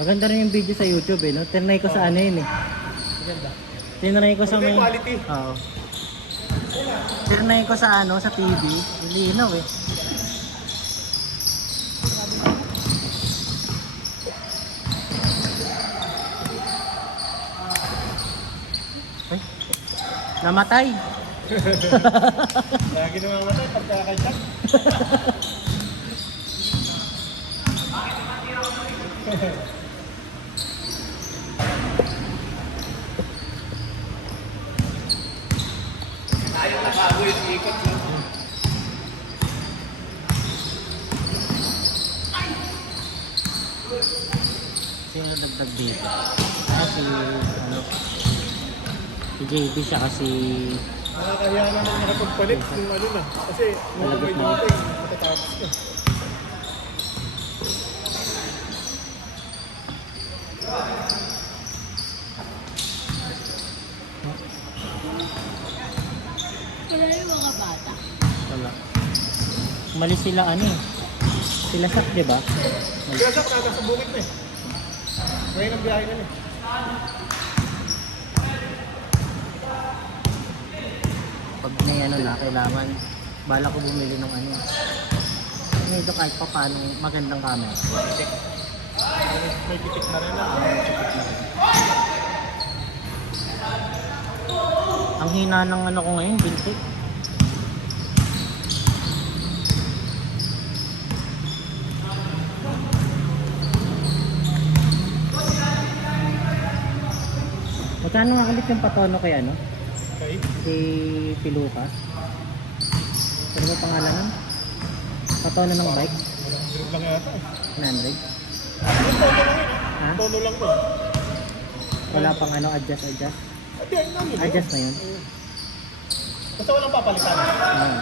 Maganda rin yung video sa YouTube eh, no? Tinry ko sa ano yun eh. Maganda. Tinry ko sa may... Quality. Oo. Tinry ko sa ano, sa TV. Linaw eh. Ay, namatay. Lagi namamatay pagkakasyak. Ayaw na bago yung ikot mo. Sino dagdag dito? Kasi ano, si JB siya kasi Nakakahiya naman nakapagpalit kung ano na. Kasi mga may dumating, matatapos na. Wala yung mga bata. wala. Umalis sila ano eh. Sila sak, di ba? Kaya sa nasa bukit na eh. Ngayon ang biyahe na eh. Pag may ano na, kailangan bala ko bumili ng ano. Medyo kahit pa paano magandang camera. May pitik na rin na. Ang hina ng ano ko ngayon, bintik. Magkano nga ulit yung patono kay ano? Okay. Si Piluka? Ano ba pangalan nun? Patono ng bike? Drip lang yata eh. 900? Yung tono lang yun Ha? eh. Tono lang yun. Wala pang ano, adjust. Hindi, ayun namin. Adjust na yun. Basta walang papalitan. Ayun.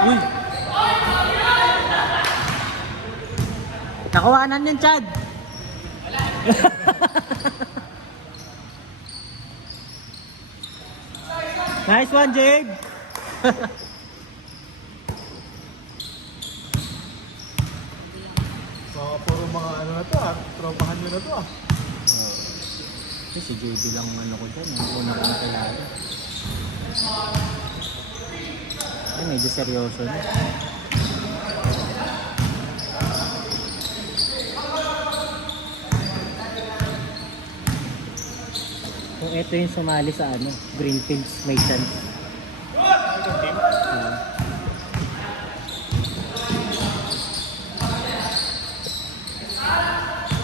Uy! Nakuhanan yung Chad! Nice one, Jabe! Puro mga ano na to ah. Tropahan nyo na to ah. Kasi si JB lang ano ko dyan, yung una ko nakilala. Ay, medyo seryoso na. Kung ito yung sumali sa ano, Greenfields, may chance. Itong team.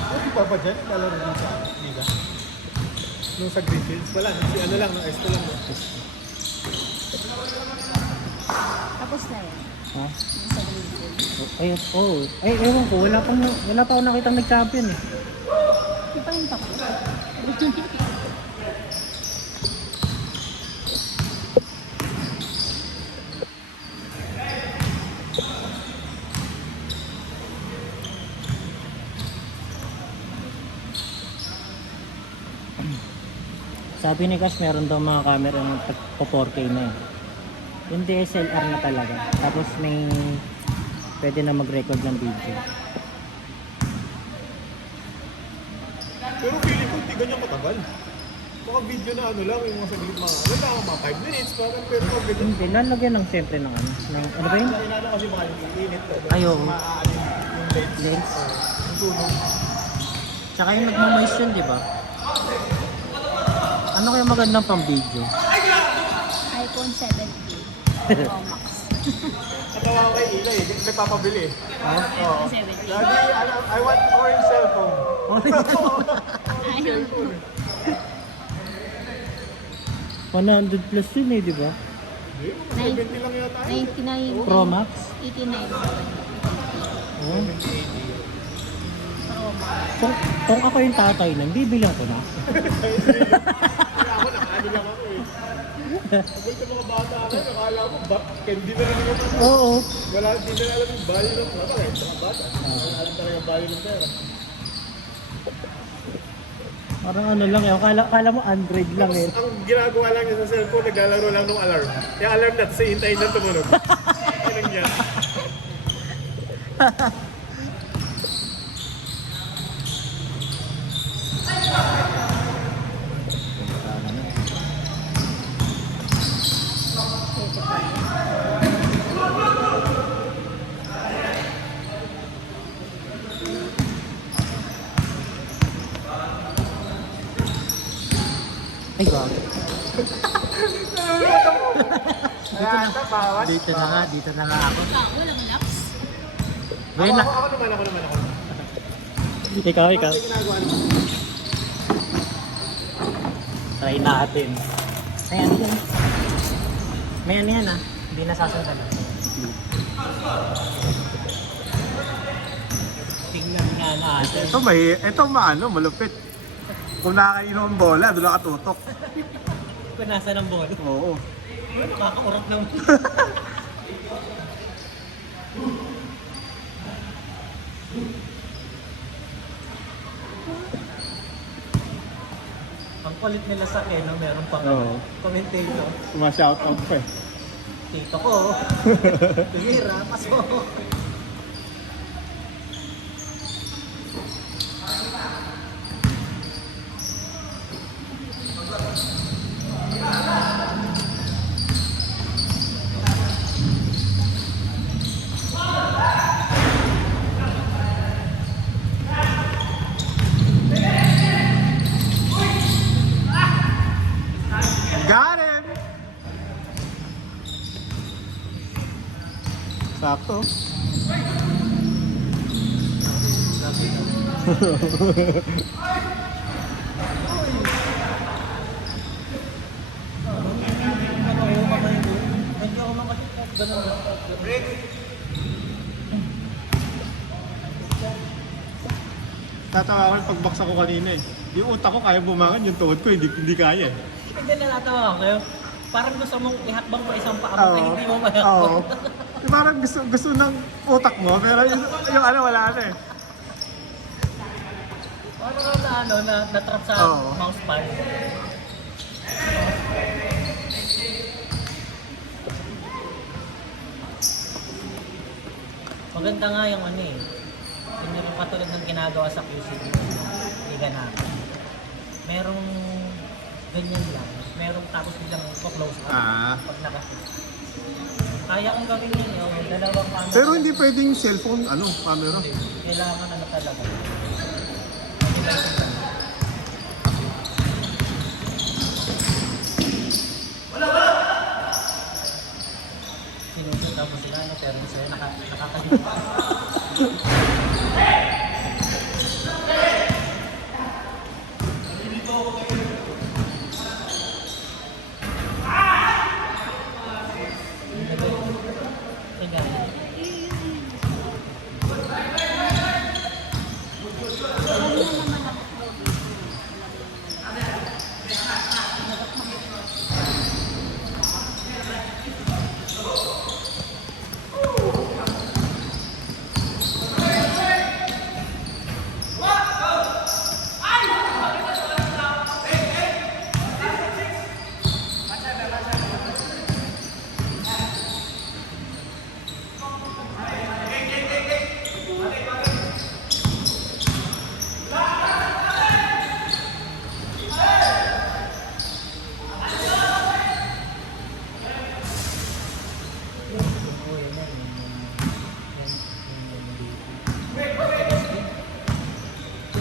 Ano pa ba dyan? Lalaro din sa Liga. Nung sa Greenfields, wala. Si ano lang, nung Esto lang. Tapos na yun. Ha? Yung sa Greenfield. Ay, oh. Ay, ewan ko, wala pa ako nakitang nag-champion eh. Di pa yung takbo. Sabi ni Cash, meron daw mga camera ng 4K na eh. Yung DSLR na talaga. Tapos may pwede na mag-record ng video. Pero feeling ko, hindi ganyan katagal. Mga video na ano lang, yung mga saglit mga, ano lang, mga 5 minutes, parang pero pag ganyan. Hindi, lalagyan ng siyempre ng ano. Ano ba yun? Inano kasi mga yung init. Ay, oo. Maaano yung lens. Lens. Yung tunog. Tsaka yung nagmamoist yun, di ba? Ano kaya magandang pang video? iPhone 17 Pro Max. Katawa ko kay Ila eh, nagpapabili eh. Oh? Oo. iPhone 17. Lagi, I want orange cellphone. Ayun. 100 plus yun eh, di ba? Hindi, mga 70 lang yata yun. 99. Pro Max? 89. Oh. Pro Max. Kung ako yung tatay nun, bibilang ko na. Kaya ako, nakaano lang ako eh. Sabi sa mga bata ako, nakala mo, candy na lang yung ano. Oo. Wala, hindi na alam yung value ng pera. Kahit mga bata, alam talaga yung value ng pera. Parang ano lang eh. Kala mo Android lang eh. Ang ginagawa lang niya sa cellphone, naglalaro lang ng alarm. Yung alarm na, tapos hintayin lang tumunog. Yan ang yan. Ay, gago. Dito na nga ako. Wala mo laps. Ngayon na. Ako naman. Ikaw. Ano ginagawa niyo? Try natin. Ayan. May ano yan ah. Hindi nasasundan. Tingnan nga natin. Ito malupit. Kung nakakainom ang bola, doon nakatutok. Kung nasa ng bola. Oo. Nakakaurap ng Ang kulit nila sa Keno, meron pang Oo. commentator. Suma-shoutout pa eh. Tito ko. Tumira, pasok. Got him! Sakto. Hindi ako makasip. Ganun ba? Tatawa ako yung pagbaksak ko kanina eh. Yung utak ko kaya bumangan, yung tuhod ko hindi kaya eh. Hindi nalatawa ako kayo. Parang gusto mong ihakbang mo isang paabot na hindi mo mahakbang. Oo. Yung parang gusto ng utak mo, pero yung ano wala na eh. Parang na-trap sa Oo. mouse pad. Maganda nga yung ano eh. Hindi rin patulad ng ginagawa sa QCD. Liga natin. Merong ganyan lang. Merong tapos biglang close up. Pag nakasip. Kaya kong gawin yun. Yung dalawang camera. Pero hindi pwedeng cellphone, camera. Hindi. Kailangan ano talaga. Sinusot ako sila, pero sila nakakalimutan.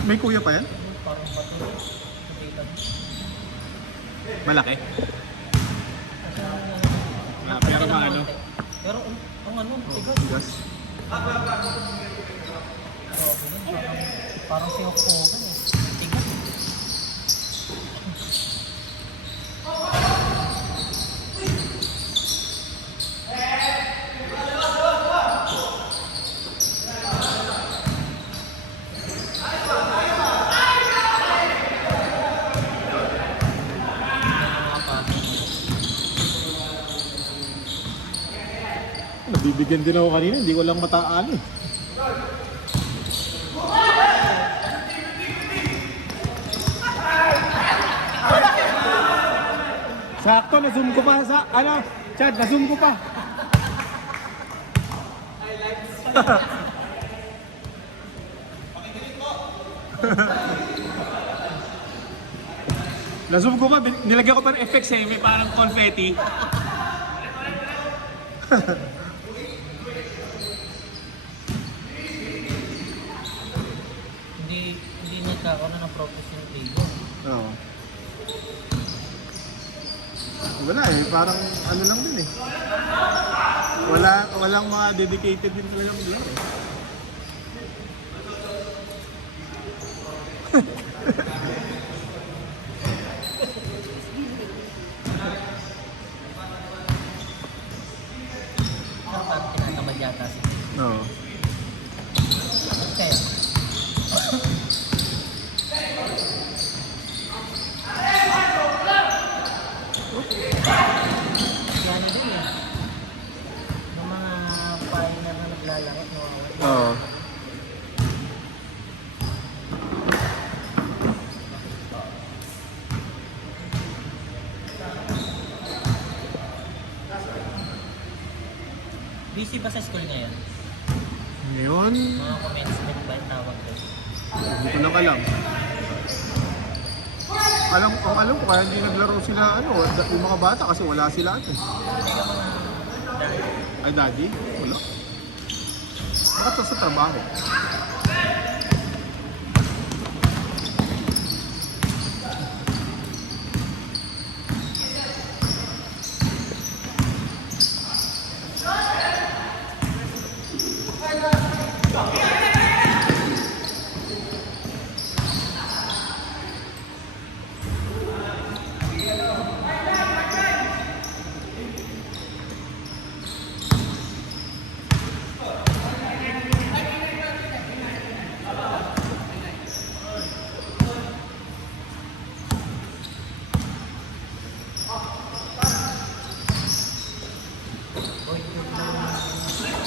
May kuya pa yan? Parang bato. Malaki? Pero mga ano? Pero ang ano, tigas. Bigas? Parang siyok-siyokan eh. Tigas. Nabibigyan din ako kanina, hindi ko lang mataan eh. Sakto, na-zoom ko pa sa, Chad, na-zoom ko pa. Na-zoom ko pa, nilagyan ko pa ng effects eh, may parang confetti. Hindi nagkakaroon ng practice yung Tigo. Oo. Wala eh, parang ano lang din eh. Walang mga dedicated din talagang player eh. Dapat tinatamad yata si Tigo. Oo. Kaya, yan din eh. Yung mga pioneer na naglalakot, nawawala. Oo. Busy ba sa school ngayon? Ngayon, Mga commencement ba yung tawag doon? hindi ko lang alam. Alam ko kaya hindi naglaro sila yung mga bata kasi wala sila Teka mga dahil. Ay daddy? Wala. Bakit sa trabaho?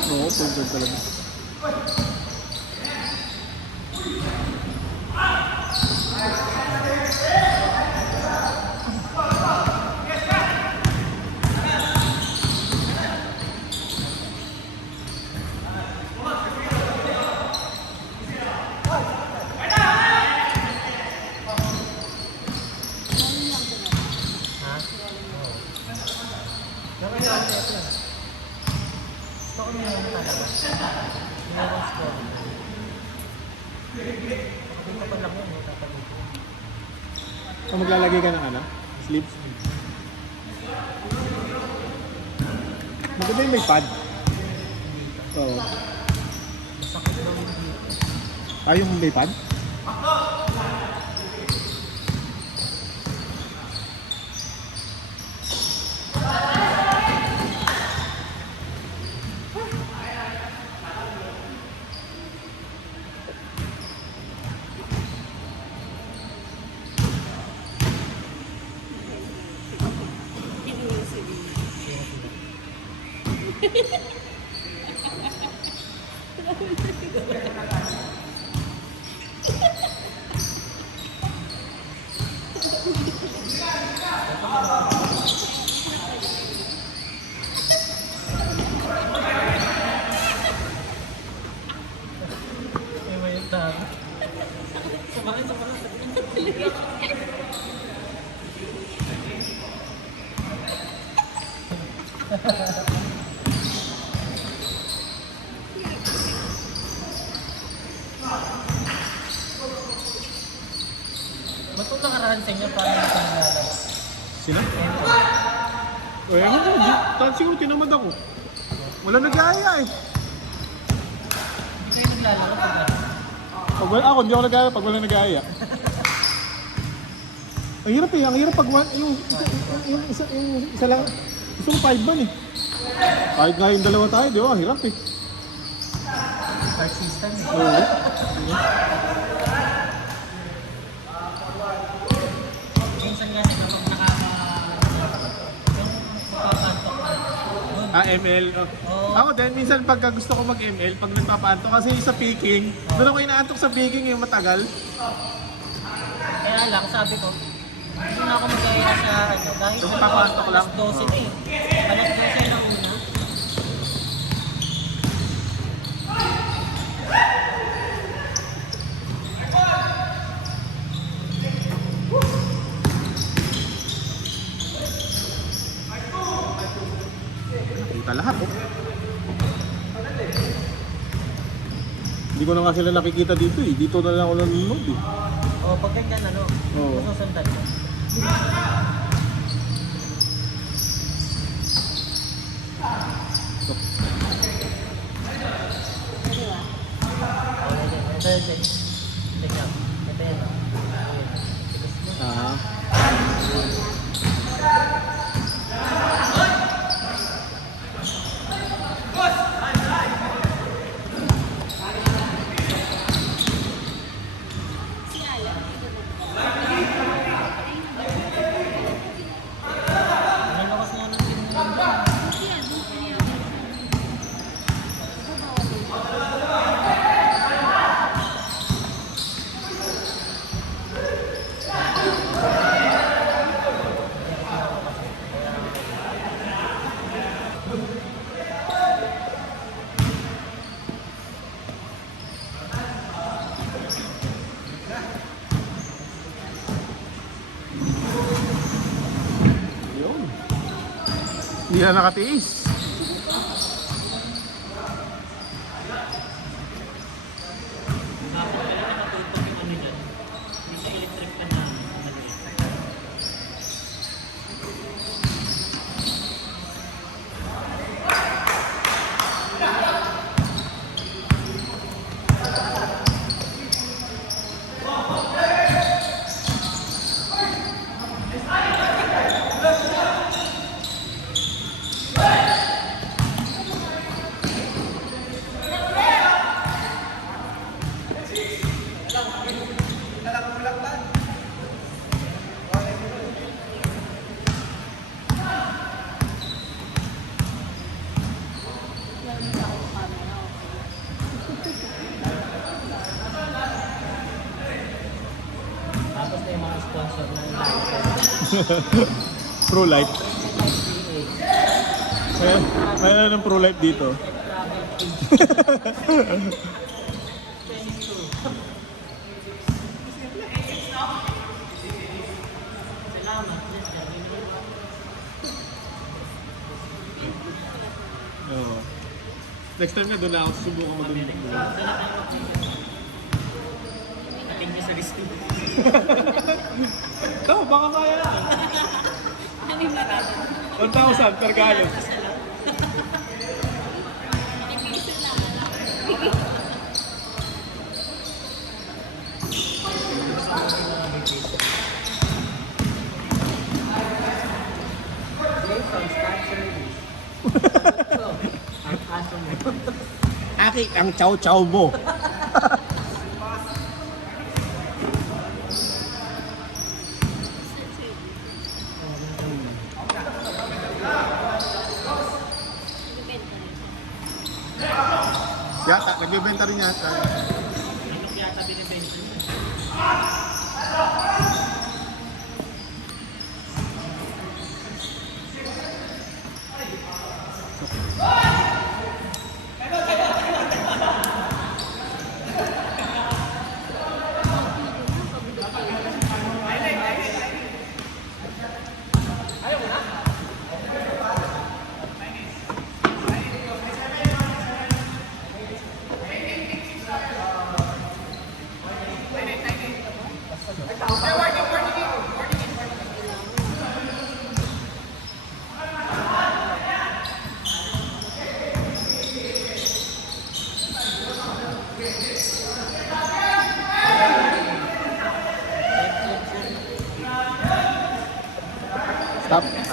Oo, punta talaga. Ha? Oo. Yung ano yung ito lang. Gusto ko meron talaga. Meron score. Hindi ko pa lang yun, tatapos ko. Maglalagay ka ng sleep? Maganda yung may pad. Oo. Masakit daw yung dito. Yung may pad? May yung tago. Sabakit. Ba't kung nakaraan sa inyo parang hindi naglalaro? Sila? Hindi. Siguro tinamad ako. Wala nag-aaya eh. Hindi kayo naglalaro pag Ako, hindi ako nag-aaya pag wala nag-aaya. Ang hirap eh. Ang hirap pag yung isa lang. Gusto ko 5 man eh. Kahit nga yung dalawa tayo, di ba? Ang hirap eh. start system eh. Oo. Minsan kasi kapag nakapapantok ka, ML. Oo. Ako din, minsan pagka gusto ko mag-ML, pag nagpapanto, kasi sa picking, doon ako inaantok sa picking yung matagal. kaya lang sabi ko, Gusto na ako magkaya sa ano, kahit Basta papaantok lang. 12 na eh. Alas 12 na una. Nakita lahat, oh. Hindi ko na nga sila nakikita dito eh. Dito na lang ako nanonood eh. O, pag ganyan ano, Oo. masusundan mo. Di ba? Ito, ito. Check out. Ito yan. Tigas mo. Ah. Si Alan. Ano lakas nga ng team mo? Si Alan. Yun. Hindi na nakatiis. Nakatutok yung ano dyan. Hindi siya electric ka na. Lalo sa ako camera. Tapos na yung mga sponsor na nilagay. Pro Life. Mayroon ng Pro Life dito. Oo. Next time nga doon na ako susubukan mo doon. Ating nyo sa listing. Ito, baka kaya na. Ano yung marami? 1,000 per gallon. Piso lang. Ang aso mo. Aki, ang chow-chow mo. Yata, nagbibenta rin yata. Ito yata binibenta mo. Stop.